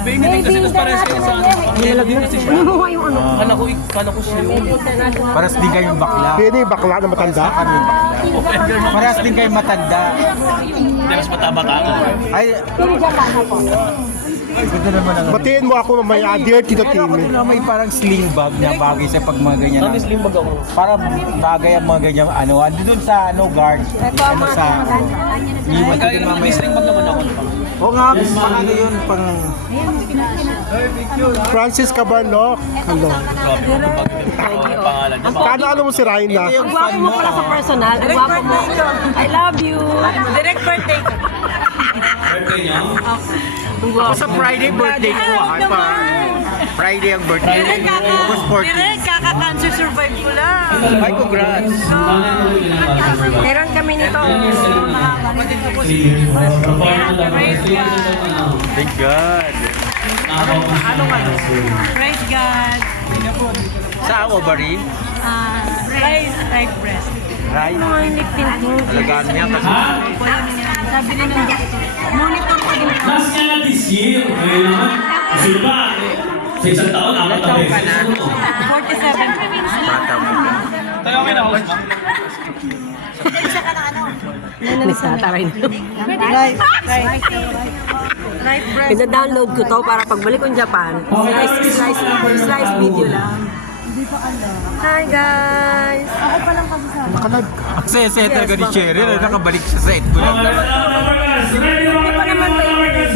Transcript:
Baby din kasi mas pares kayo sa ano. Nilagyan kasi siya. Ano yung ano? Kala ko siya yun. Paras din kayong bakla. Pwede yung bakla na matanda. Kami yung bakla. Paras din kayong matanda. Hindi, mas mataba-taba ako. Ay, ganda naman ang... Batiin mo ako mamaya, dear Tito Pero ako Timmy. din may parang sling bag na bagay sa pag mga ganyan. Ano slim bag ako? Para bagay ang mga ganyan ano. Ando dun sa ano guard. Ano sa... Iwan ko din May mamaya. slim bag naman ako. Oo nga, pang ano yun, pang... Francis Cabarlo. Hello. Ang pangalan niya. Kano ano mo si Rhina? Ito yung Ang fan gwapo mo mo. pala sa personal. Ang gwapo mo. I love you. Direct birthday ko. Birthday niya? Ang gwapo. Sa Friday birthday ko Friday ang birthday ko. August 14. Direct kaka-cancer survive ko lang. Ay, congrats. Meron kami nito. Kapatid ko po si Praise God. Thank God. Praise God. Sa awa ba rin? Praise right breast. Right? Ang liptin mo. Alagaan niya kasi. Sabi nila, monitor ko din. Last nga na this year, ngayon naman, kasi ba, sa isang taon, apat na beses. 47. Bata mo. Tayo okay na ako. Nagsataray na. Right breast. Ida-download ko to para pagbalik ko ng Japan. Slice video lang. Hi guys! Nakalag. Ang saya-saya talaga ni Cheryl. Nakabalik siya sa set ko. Ready, mga Kabarkas? Ready, mga Kabarkas?